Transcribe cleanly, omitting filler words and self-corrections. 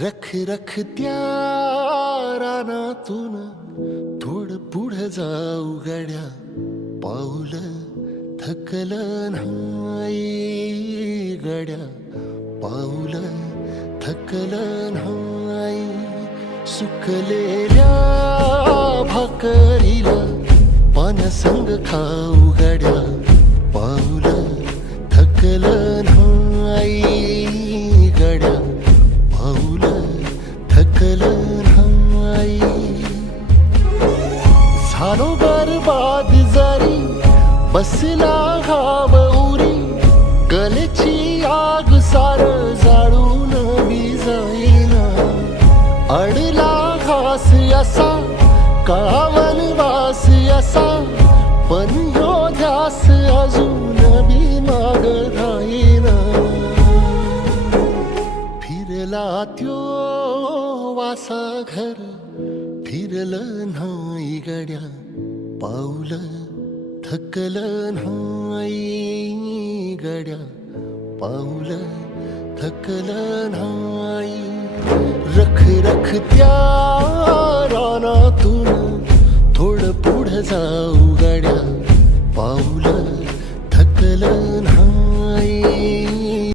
रख रख त्या रानातून थोडं पुढं जाऊ गड्या, पाऊल थकलं नाही गड्या, पाऊल थकलं नाही. सुकलेल्या भाकरीला पानसंग खाऊ गड्या, पाऊल थकलं नाही गड्या, पाऊल थकलं नाही. झालो बरबाद जरी बसला घाव उरी, गलेची आग सार जाळून विजाईना. अडला घास असा काळा वनवास असा, पण ह्यो ध्यास अजून बी माग राहीना. फिरला त्यो वासा घर, फिरलं नाही गड्या, पाऊल थकलं नाही गड्या, पाऊल थकलं नाही. रख रख त्या रानातून थोडं पुढं जाऊ गड्या, पाऊल थकलं नाही.